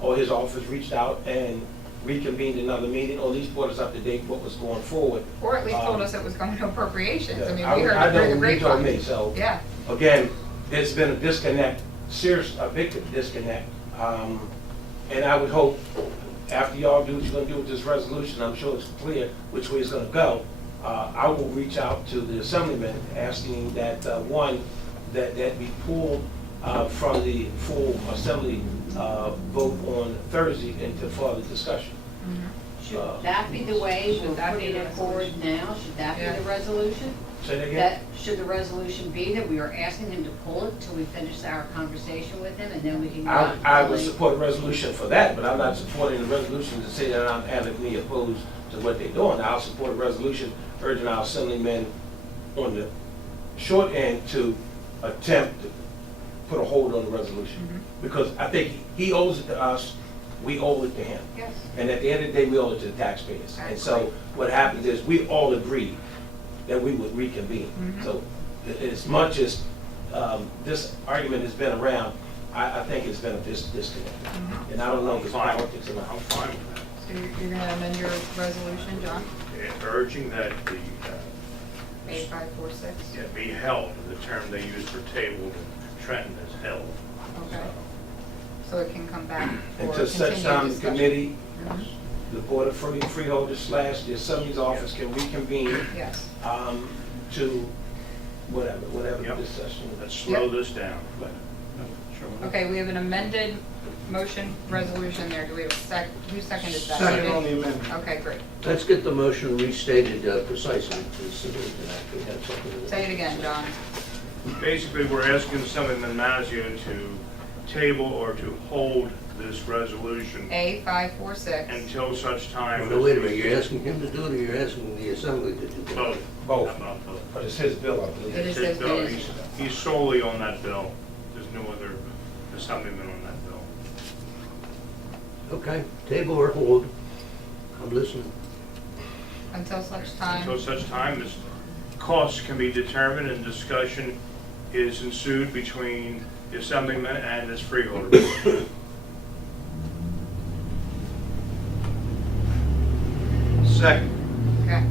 or his office, reached out and reconvened another meeting, or at least brought us up to date what was going forward. Or at least told us it was going to appropriations. I mean, we I heard it know through the you told me, grapevine. so. Yeah. Again, there's been a disconnect, a big disconnect. And I would hope, after y'all do what you're gonna do with this resolution, I'm sure it's clear which way it's gonna go. I will reach out to the assemblyman asking that, 1, that be pulled from the full assembly vote on Thursday into further discussion. Should that be the way Should we're that be putting the it forward resolution? now? Should that Yeah. be the resolution? Say that again? That, should the resolution be that we are asking him to pull it till we finish our conversation with him, and then we can go out and I would fully- support a resolution for that, but I'm not supporting the resolution to say that I'm adamantly opposed to what they're doing. I'll support a resolution urging our assemblymen on the short end to attempt to put a hold on the resolution. Because I think he owes it to us, we owe it to him. Yes. And at the end of the day, we owe it to the taxpayers. And so what happens is, we all agreed that we would reconvene. So as much as this argument has been around, I think it's been a disconnect. And I don't know if it's politics or I'm not. fine with that. So you're going to amend your resolution, John? Urging that the 8546? be held, the term they use for tabled in Trenton is held. Okay. So it can come back for Until such continued time the discussion. committee, Mhm. the Board of Freeholders / the Assembly's office can reconvene Yes. to whatever Yep. this session. Let's slow this down. Okay, we have an amended motion resolution there. Do we have a who seconded that? Second You on the did? amendment. Okay, great. Let's get the motion restated precisely, so we can actually have something to Say it again, John. Basically, we're asking Assemblyman Mazzio to table or to hold this resolution A546. until such time. No, wait a minute, you're asking him to do it, or you're asking the assembly to do it? Both. Both. How about both? But it's his bill, I believe. It is His his bill. bill. He's solely on that bill. There's no other assemblyman on that bill. Okay, table or hold, I'm listening. Until such time. Until such time as costs can be determined and discussion is ensued between the assemblyman and his freeholder. Second. Okay.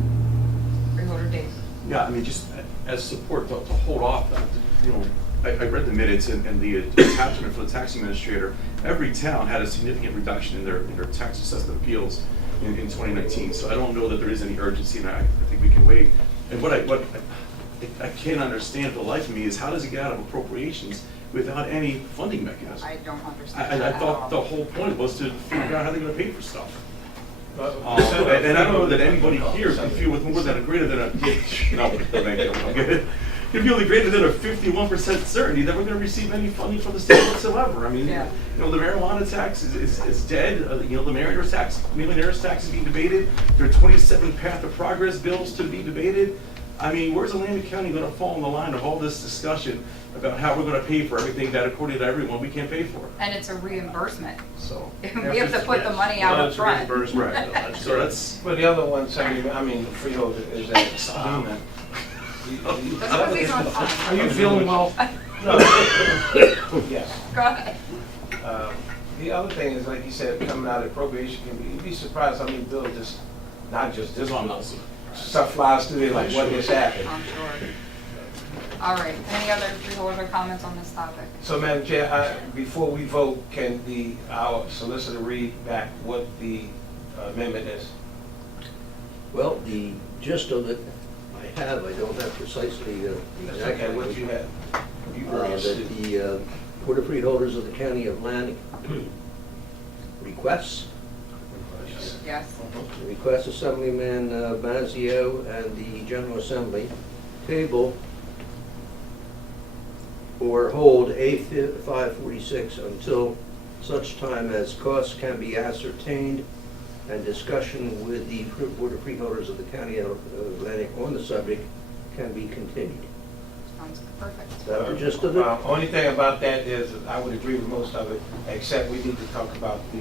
Freeholder Davis. Yeah, I mean, just as support to hold off, you know, I read the minutes and the attachment for the tax administrator. Every town had a significant reduction in their tax assessment appeals in 2019, so I don't know that there is any urgency, and I think we can wait. And what I can't understand for the life of me is, how does it get out of appropriations without any funding mechanism. I don't understand And I that at thought the all. whole point was to figure out how they're gonna pay for stuff. But- And I don't know that anybody here can feel with more than a greater than a, no, thank you, I'm good. Can feel the greater than a 51% certainty that we're gonna receive any funding from the state whatsoever. I mean, Yeah. you know, the marijuana tax is dead, you know, the millionaire's tax is being debated. There are 27 path of progress bills to be debated. I mean, where's Atlantic County gonna fall in the line of all this discussion about how we're gonna pay for everything that according to everyone, we can't pay for? And it's a reimbursement. So. We have to put the money out up front. Right, so that's. But the other one, the freeholder is that. Stop. That's because he's on time. Are you feeling well? No. Yes. Go ahead. The other thing is, like you said, coming out of appropriation committee, you'd be surprised how many bills just, not just this one, stuff flies through there like, what just happened? I'm sure. All right, any other freeholder comments on this topic? So, Madam Chair, before we vote, can our solicitor read back what the amendment is? Well, the gist of it, I don't have precisely Okay, what you had? that the Board of Freeholders of the County of Atlantic requests Yes. Assemblyman Mazzio and the General Assembly table or hold A546 until such time as costs can be ascertained and discussion with the Board of Freeholders of the County of Atlantic on the subject can be continued. Sounds perfect. Is that the gist of it? Only thing about that is, I would agree with most of it, except we need to talk about the,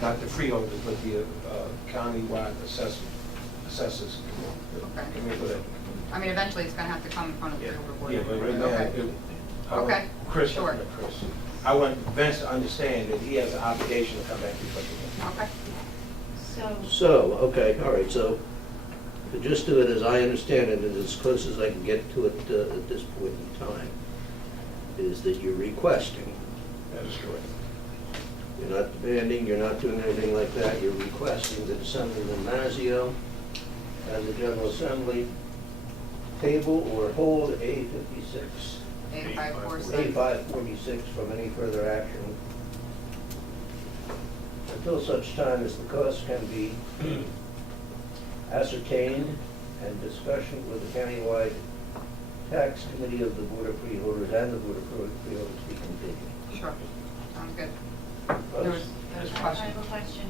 not the freeholders, but the countywide assessors. Okay. I mean, eventually it's gonna have to come in front of the freeholder board. Yeah, but right now, Okay. I want Okay, Chris, sure. I want Vince to understand that he has an obligation to come back before the Okay. So, okay, all right, so the gist of it, as I understand it, and as close as I can get to it at this point in time, is that you're requesting. That is correct. You're not demanding, you're not doing anything like that, you're requesting that Assemblyman Mazzio and the General Assembly table or hold A56, A546 from any further action until such time as the costs can be ascertained and discussion with the countywide tax committee of the Board of Freeholders and the Board of Freeholders be continued. Sure. Sounds good. Opposed? There was a I question. have a question.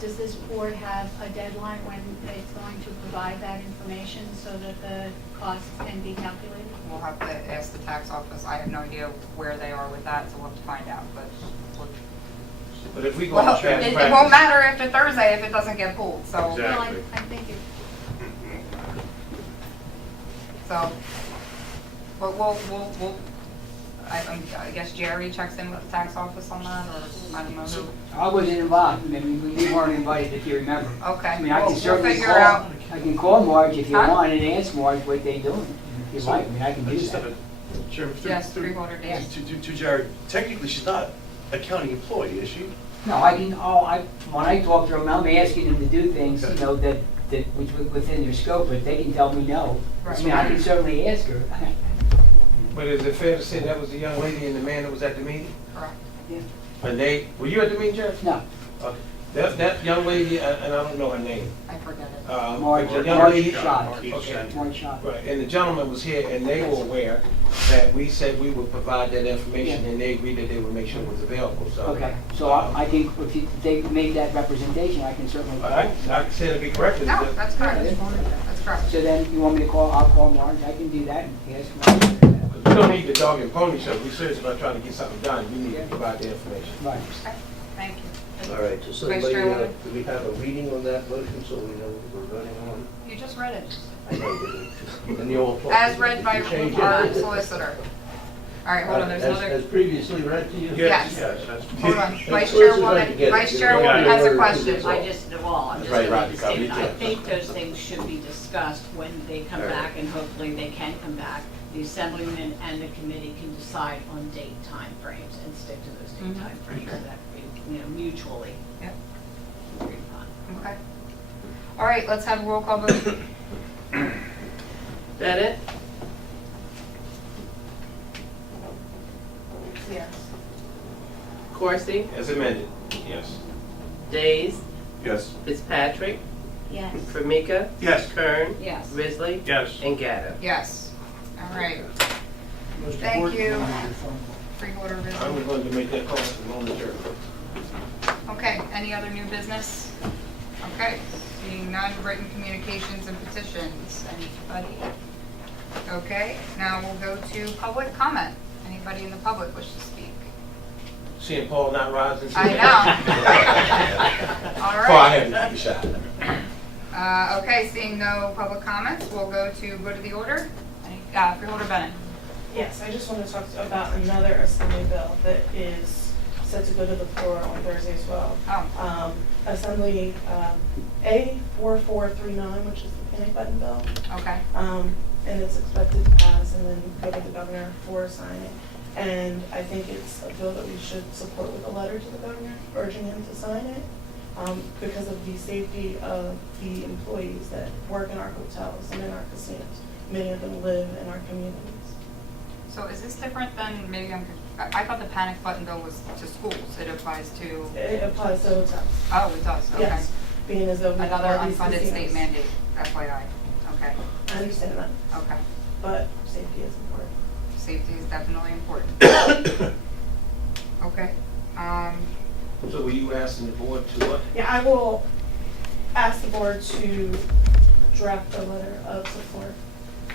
Does this board have a deadline when it's going to provide that information so that the costs can be calculated? We'll have to ask the tax office. I have no idea where they are with that, so we'll have to find out, but. But if we go Well, on track it won't matter after Thursday if it doesn't get pulled, so. Exactly. Well, I think it, So, but I guess Jerry checks in with the tax office on that, or I don't know who. I wasn't involved, I mean, we weren't invited, if you remember. Okay, I mean, I we'll can certainly figure call, out. I can call Marge if you Huh? want and ask Marge what they're doing, if you like, I mean, I can do that. Chairman, Yes, freeholder Dan. To Jared, technically, she's not a county employee, is she? No, I can, when I talk to them, I'm asking them to do things, you know, that which were within their scope, but they can tell me no. I mean, I can certainly ask her. But is it fair to say that was the young lady and the man that was at the meeting? Correct. Yeah. And were you at the meeting, Jerry? No, That young lady, and I don't know her name. I forget it. Marge, the young Marge lady- shot, Okay. Marge shot. Right, and the gentleman was here, and they were aware that we said we would provide that information, Yeah. and they agreed that they would make sure it was available, so. Okay, so I think if they made that representation, I can certainly call. I said it'd be correct. No, that's correct. That's correct. So then, you want me to call, I'll call Marge, I can do that and ask Marge. We don't need the dog and pony show, we serious about trying to get something done, we need to provide the information. Right. Okay, thank you. All right, so somebody, Chairwoman? do we have a reading on that motion so we know what we're voting on? You just read it. I know, but in the old. As read by You changed it. our solicitor. All right, hold on, there's As another, previously read to you? Yes. That's. hold on. Vice As close as I Chairwoman, can get it. Vice You Chairwoman got it. has a Word question. to the- I'm just Right, going right, to say that I yeah. think those things should be discussed when they come All right. back, and hopefully they can come back. The assemblyman and the committee can decide on date timeframes and stick to those date Mhm. timeframes that we, mutually Yep. agree upon. Okay. All right, let's have a roll call vote. Bennett? Corsi, As amended, yes. Days, Yes. Fitzpatrick, Yes. Formica, Yes. Kern, Yes. Risley, Yes. and Gatto. Yes. All right. Mr. Thank Board, you. want to do your phone call? Freeholder I'm visit. going to make that call momentarily. Okay, any other new business? Okay, seeing none, written communications and petitions. Anybody? Okay, now we'll go to public comment. Anybody in the public wish to speak? Seeing Paul not rising. I know. All Paul, I right. had to take a shot. Okay, seeing no public comments, we'll go to the order. Freeholder Bennett. Yes, I just want to talk about another assembly bill that is set to go to the floor on Thursday as well. Oh, Assembly A4439, which is the panic button bill. okay. And it's expected to pass and then go to the governor for signing. And I think it's a bill that we should support with a letter to the governor urging him to sign it because of the safety of the employees that work in our hotels and in our casinos. Many of them live in our communities. So is this different than, I thought the panic button bill was to schools. It applies to, It applies to hotels. oh, it does, okay. Yes, being as though we have Another all these unfunded casinos. state mandate, FYI. Okay, I understand that, okay. but safety is important. Safety is definitely important. Okay. So were you asking the board to what? Yeah, I will ask the board to draft a letter of support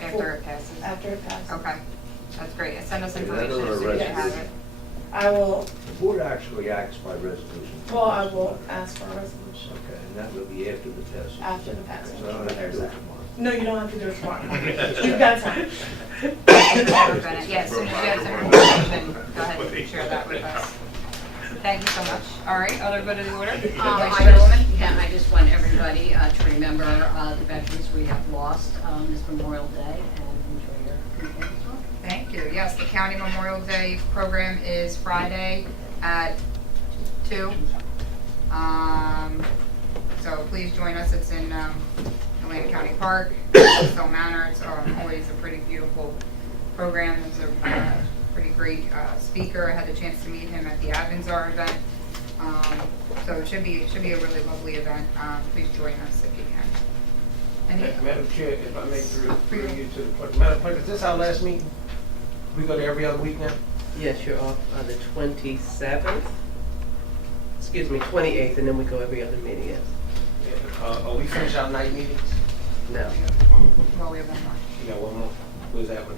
After it passes. after it passes. Okay, that's great. Send us Okay, information that's as a soon as you resolution. have it. I will, The board actually acts by resolution. well, I will ask for a resolution Okay, and that will be after the test. after the passage. So I don't have to do Thursday. it tomorrow. No, you don't have to do it tomorrow. You've got time. Freeholder Bennett, yeah, as soon as you have some information, go ahead and share that with us. Thank you so much. All right, other good of the order? Vice Chairwoman? I just want everybody to remember the veterans we have lost this Memorial Day and enjoy your weekend as well. Thank you. Yes, the County Memorial Day program is Friday at 2. So please join us. It's in Atlantic County Park, Still Manor. It's always a pretty beautiful program. There's a pretty great speaker. I had the chance to meet him at the Avanzar event. So it should be a really lovely event. Please join us if you can. Any? Madam Chair, if I may through you to the clerk. Madam Clerk, is this our last meeting? We go to every other week now? Yes, you're off on the 27th. Excuse me, 28th, and then we go every other meeting, yes. Are we finish our night meetings? No. Well, we have one more. You got one more? Where's that one?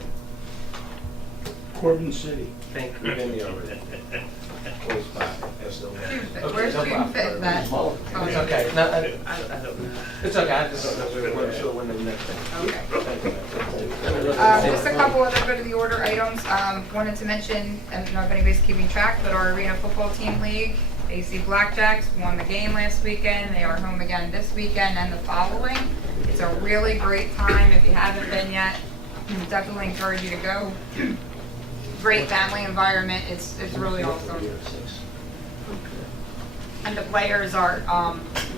Corbin City. Thank you. We've been there already. Close by. That's no matter. Where's no June problem. 5th, Matt? It's okay. No, I don't know. it's okay. I just wasn't sure when the next thing. Okay. Thank you, ma'am. Just a couple other good of the order items. Wanted to mention, I don't know if anybody's keeping track, but our Arena Football Team League, AC Blackjacks, won the game last weekend. They are home again this weekend and the following. It's a really great time. If you haven't been yet, definitely encourage you to go. Great family environment. It's really awesome. And the players are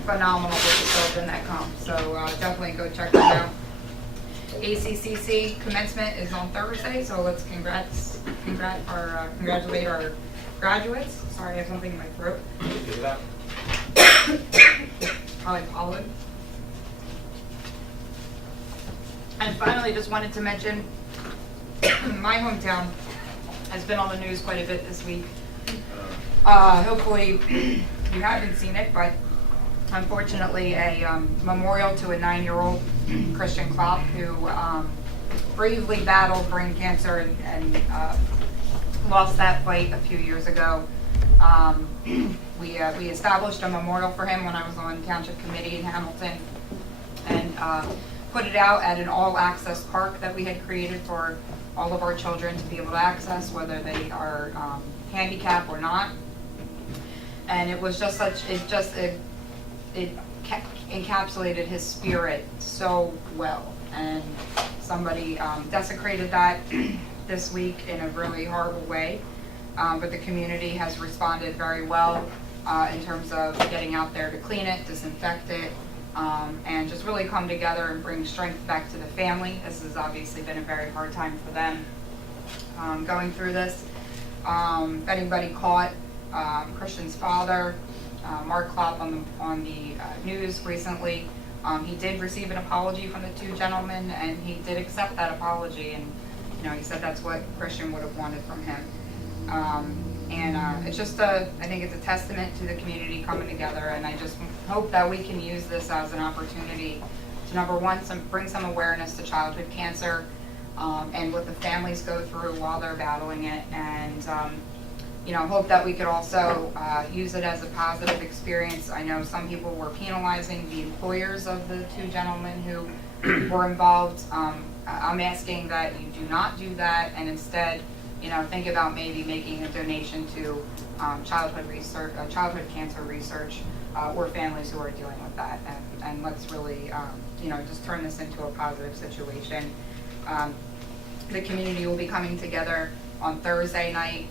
phenomenal with the children that come. So definitely go check them out. ACCC commencement is on Thursday, so let's congratulate our graduates. Sorry, I have something in my throat. Get it out. Probably pollen. And finally, just wanted to mention, my hometown has been on the news quite a bit this week. Hopefully you haven't seen it, but unfortunately a memorial to a 9-year-old Christian Klopp who bravely battled brain cancer and lost that fight a few years ago. We established a memorial for him when I was on Township Committee in Hamilton and put it out at an all-access park that we had created for all of our children to be able to access, whether they are handicapped or not. And it was just it encapsulated his spirit so well. And somebody desecrated that this week in a really horrible way. But the community has responded very well in terms of getting out there to clean it, disinfect it, and just really come together and bring strength back to the family. This has obviously been a very hard time for them going through this. If anybody caught Christian's father, Mark Klopp, on the news recently. He did receive an apology from the two gentlemen, and he did accept that apology, and he said that's what Christian would have wanted from him. It's just I think it's a testament to the community coming together, and I just hope that we can use this as an opportunity to, number one, bring some awareness to childhood cancer, and what the families go through while they're battling it, and hope that we could also use it as a positive experience. I know some people were penalizing the employers of the two gentlemen who were involved. I'm asking that you do not do that, and instead, think about maybe making a donation to childhood cancer research, or families who are dealing with that, and let's really, just turn this into a positive situation. The community will be coming together on Thursday night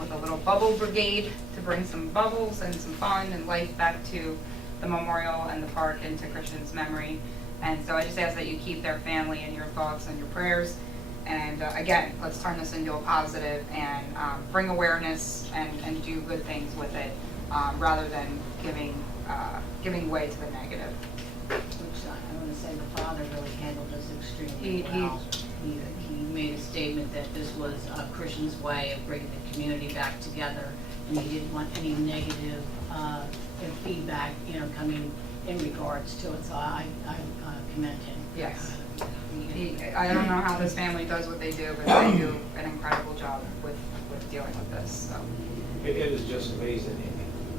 with a little bubble brigade to bring some bubbles and some fun and life back to the memorial and the park and to Christian's memory. And so I just ask that you keep their family in your thoughts and your prayers. And again, let's turn this into a positive and bring awareness and do good things with it, rather than giving way to the negative. Which I want to say the father really handled this extremely well. He made a statement that this was Christian's way of bringing the community back together, and he didn't want any negative feedback, coming in regards to it. So I commend him. Yes. I don't know how this family does what they do, but they do an incredible job with dealing with this. So It is just amazing.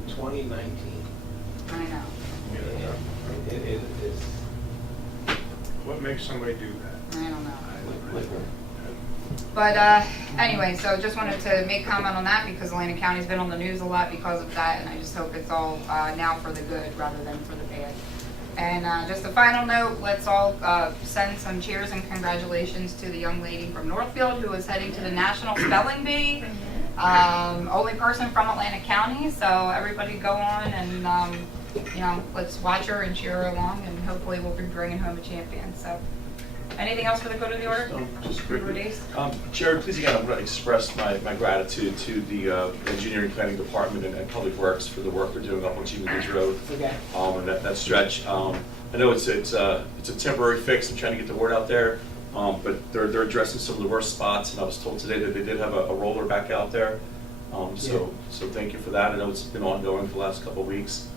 In 2019, I know. it is. What makes somebody do that? I don't know. But anyway, so just wanted to make comment on that because Atlantic County's been on the news a lot because of that, and I just hope it's all now for the good rather than for the bad. And just a final note, let's all send some cheers and congratulations to the young lady from Northfield who is heading to the National Spelling Bee. Only person from Atlantic County, so everybody go on and let's watch her and cheer her along, and hopefully we'll be bringing home a champion. So, anything else for the good of the order? Just quickly. Days? Chair, please again, I want to express my gratitude to the Engineering Planning Department and Public Works for the work they're doing up on Chief Beach Road. Okay. And that stretch. I know it's a temporary fix. I'm trying to get the word out there, but they're addressing some of the worst spots. And I was told today that they did have a roller back out there. So thank you for that. I know it's been ongoing for the last couple of weeks.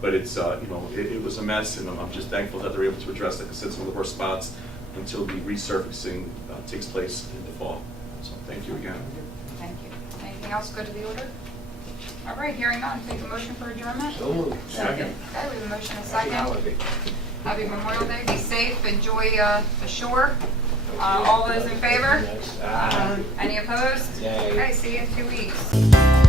But it's it was a mess, and I'm just thankful that they're able to address, like I said, some of the worst spots until the resurfacing takes place in the fall. So thank you again. Thank you. Anything else good to the order? All right, hearing none, take a motion for adjournment. So moved. Second. Okay, we have a motion and a Happy second. holiday. Happy Memorial Day. Be safe. Enjoy the shore. All those in favor? Ah. Any opposed? Yay. Okay, see you in 2 weeks.